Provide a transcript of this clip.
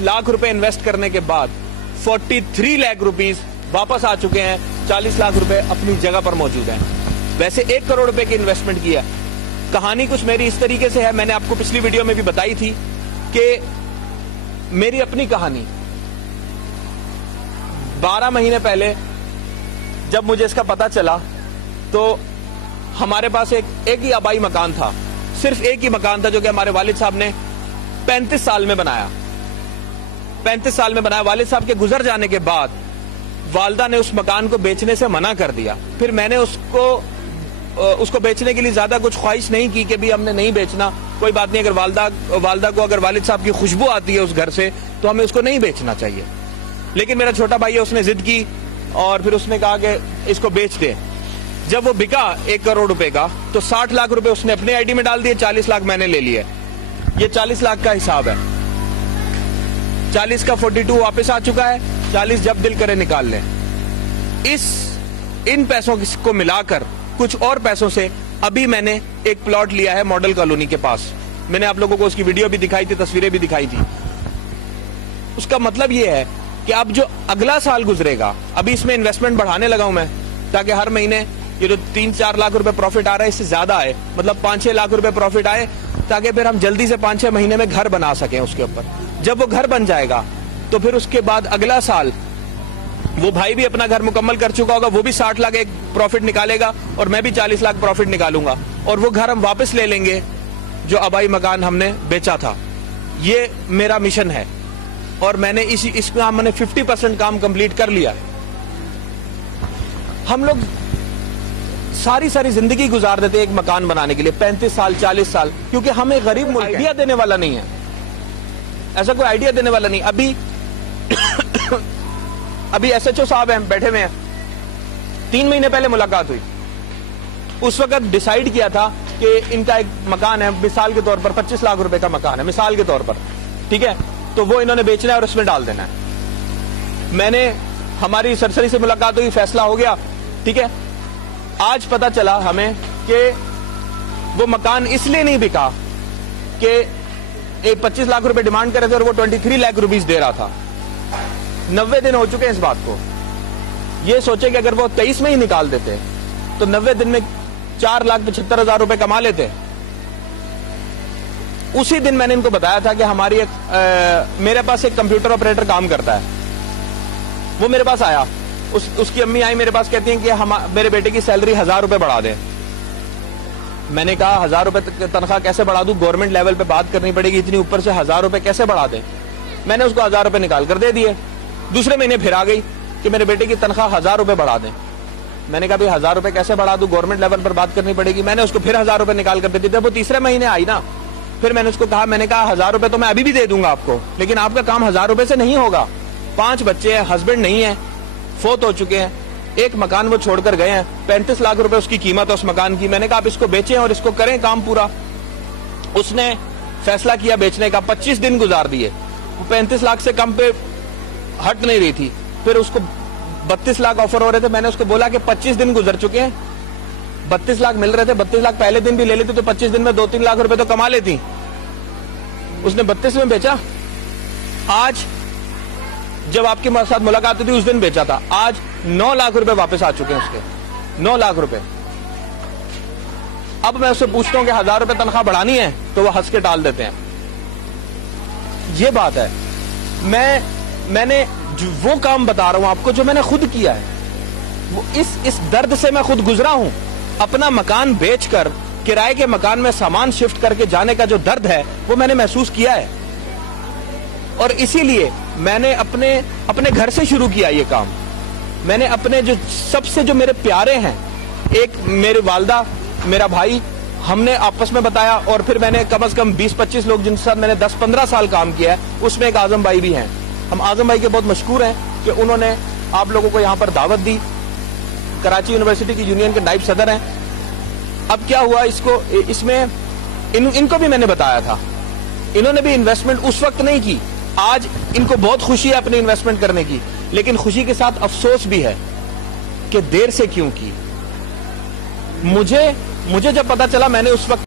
लाख रुपए इन्वेस्ट करने के बाद 43 लाख रुपीस वापस आ चुके हैं। 40 लाख रुपए अपनी जगह पर मौजूद हैं। वैसे 1 करोड़ रुपए की इन्वेस्टमेंट किया। कहानी कुछ मेरी इस तरीके से है, मैंने आपको पिछली वीडियो में भी बताई थी कि मेरी अपनी कहानी 12 महीने पहले जब मुझे इसका पता चला तो हमारे पास एक ही आबाई मकान था, सिर्फ एक ही मकान था जो कि हमारे वालिद साहब ने 35 साल में बनाया। 35 साल में बनाया। वालिद साहब के गुजर जाने के बाद वालदा ने उस मकान को बेचने से मना कर दिया। फिर मैंने उसको बेचने के लिए ज्यादा कुछ ख्वाहिश नहीं की कि भी हमने नहीं बेचना, कोई बात नहीं, अगर वालदा को अगर वालिद साहब की खुशबू आती है उस घर से तो हमें उसको नहीं बेचना चाहिए। लेकिन मेरा छोटा भाई है, उसने जिद की और फिर उसने कहा कि इसको बेच दे। जब वो बिका 1 करोड़ रुपए का तो 60 लाख रुपए उसने अपने आईडी में डाल दिए, 40 लाख मैंने ले लिए। ये 40 लाख का हिसाब है। 40 का 42 वापस आ चुका है। 40 जब दिल करे निकाल लें। इन पैसों को मिलाकर कुछ और पैसों से अभी मैंने एक प्लॉट लिया है मॉडल कॉलोनी के पास। मैंने आप लोगों को उसकी वीडियो भी दिखाई थी, तस्वीरें भी दिखाई थी। उसका मतलब यह है कि अब जो अगला साल गुजरेगा, अभी इसमें इन्वेस्टमेंट बढ़ाने लगा हूं मैं, ताकि हर महीने ये जो 3-4 लाख रुपए प्रॉफिट आ रहा है इससे ज्यादा आए, मतलब 5-6 लाख रुपए प्रॉफिट आए, ताकि फिर हम जल्दी से 5-6 महीने में घर बना सकें उसके ऊपर। जब वो घर बन जाएगा तो फिर उसके बाद अगला साल वो भाई भी अपना घर मुकम्मल कर चुका होगा, वो भी 60 लाख एक प्रॉफिट निकालेगा और मैं भी 40 लाख प्रॉफिट निकालूंगा और वो घर हम वापस ले लेंगे जो आबाई मकान हमने बेचा था। ये मेरा मिशन है और मैंने इस काम मैंने 50% काम कंप्लीट कर लिया है। हम लोग सारी जिंदगी गुजार देते हैं एक मकान बनाने के लिए, 35 साल 40 साल, क्योंकि हमें गरीब मुल्क आइडिया देने वाला नहीं है, ऐसा कोई आइडिया देने वाला नहीं। अभी SHO साहब हैं, बैठे हुए हैं, 3 महीने पहले मुलाकात हुई। उस वक्त डिसाइड किया था कि इनका एक मकान है, मिसाल के तौर पर 25 लाख रुपए का मकान है, मिसाल के तौर पर, ठीक है, तो वो इन्होंने बेचना है और उसमें डाल देना है। हमारी सरसरी से मुलाकात हुई, फैसला हो गया, ठीक है। आज पता चला हमें कि वो मकान इसलिए नहीं बिका कि एक 25 लाख रुपए डिमांड कर रहे थे और वो 23 लाख रुपीस दे रहा था। 90 दिन हो चुके हैं इस बात को। ये सोचे कि अगर वो 23 में ही निकाल देते तो 90 दिन में 4,75,000 रुपए कमा लेते। उसी दिन मैंने इनको बताया था कि मेरे पास एक कंप्यूटर ऑपरेटर काम करता है। वो मेरे पास आया, उसकी अम्मी आई मेरे पास, कहती हैं कि मेरे बेटे की सैलरी 1000 रुपए बढ़ा दें। मैंने कहा 1000 रुपए तनख्वाह कैसे बढ़ा दूं, गवर्नमेंट लेवल पे बात करनी पड़ेगी, इतनी ऊपर से 1000 रुपए कैसे बढ़ा दें। मैंने उसको 1000 रुपए निकाल कर दे दिए। दूसरे महीने फिर आ गई कि मेरे बेटे की तनख्वाह 1000 रुपए बढ़ा दें। मैंने कहा भाई 1000 रुपए कैसे बढ़ा दूं, गवर्नमेंट लेवल पर बात करनी पड़ेगी। मैंने उसको फिर 1000 रुपए निकाल कर दे दिए। जब वो तीसरे महीने आई ना, फिर मैंने उसको कहा, मैंने कहा 1000 रुपए तो मैं अभी भी दे दूंगा आपको, लेकिन आपका काम 1000 रुपए से नहीं होगा। 5 बच्चे हैं, हस्बैंड नहीं है, फोत हो चुके हैं, एक मकान वो छोड़कर गए हैं, 35 लाख रुपए उसकी कीमत है उस मकान की। मैंने कहा आप इसको बेचें और इसको करें काम पूरा। उसने फैसला किया बेचने का। 25 दिन गुजार दिए, वो 35 लाख से कम पे हट नहीं रही थी। फिर उसको 32 लाख ऑफर हो रहे थे। मैंने उसको बोला कि 25 दिन गुजर चुके हैं, 32 लाख मिल रहे थे, 32 लाख पहले दिन भी ले लेती तो 25 दिन में 2-3 लाख रुपए तो कमा लेती। उसने 32 में बेचा। आज जब आपके साथ मुलाकात हुई थी उस दिन बेचा था। आज 9 लाख रुपए वापस आ चुके हैं उसके, 9 लाख रुपए। अब मैं उससे पूछता हूं कि 1000 रुपए तनख्वाह बढ़ानी है तो वो हंस के टाल देते हैं। ये बात है। मैंने वो काम बता रहा हूं आपको जो मैंने खुद किया है। वो इस दर्द से मैं खुद गुजरा हूं। अपना मकान बेचकर किराए के मकान में सामान शिफ्ट करके जाने का जो दर्द है वो मैंने महसूस किया है। और इसीलिए मैंने अपने घर से शुरू किया ये काम। मैंने अपने जो मेरे प्यारे हैं, एक मेरे वालदा, मेरा भाई, हमने आपस में बताया और फिर मैंने कम से कम 20-25 लोग जिनके साथ मैंने 10-15 साल काम किया है, उसमें एक आजम भाई भी हैं। हम आजम भाई के बहुत मशहूर हैं कि उन्होंने आप लोगों को यहाँ पर दावत दी। कराची यूनिवर्सिटी की यूनियन के नाइब सदर हैं। अब क्या हुआ, इनको भी मैंने बताया था। इन्होंने भी इन्वेस्टमेंट उस वक्त नहीं की। आज इनको बहुत खुशी है अपनी इन्वेस्टमेंट करने की, लेकिन खुशी के साथ अफसोस भी है कि देर से क्यों की। मुझे जब पता चला, मैंने उस वक्त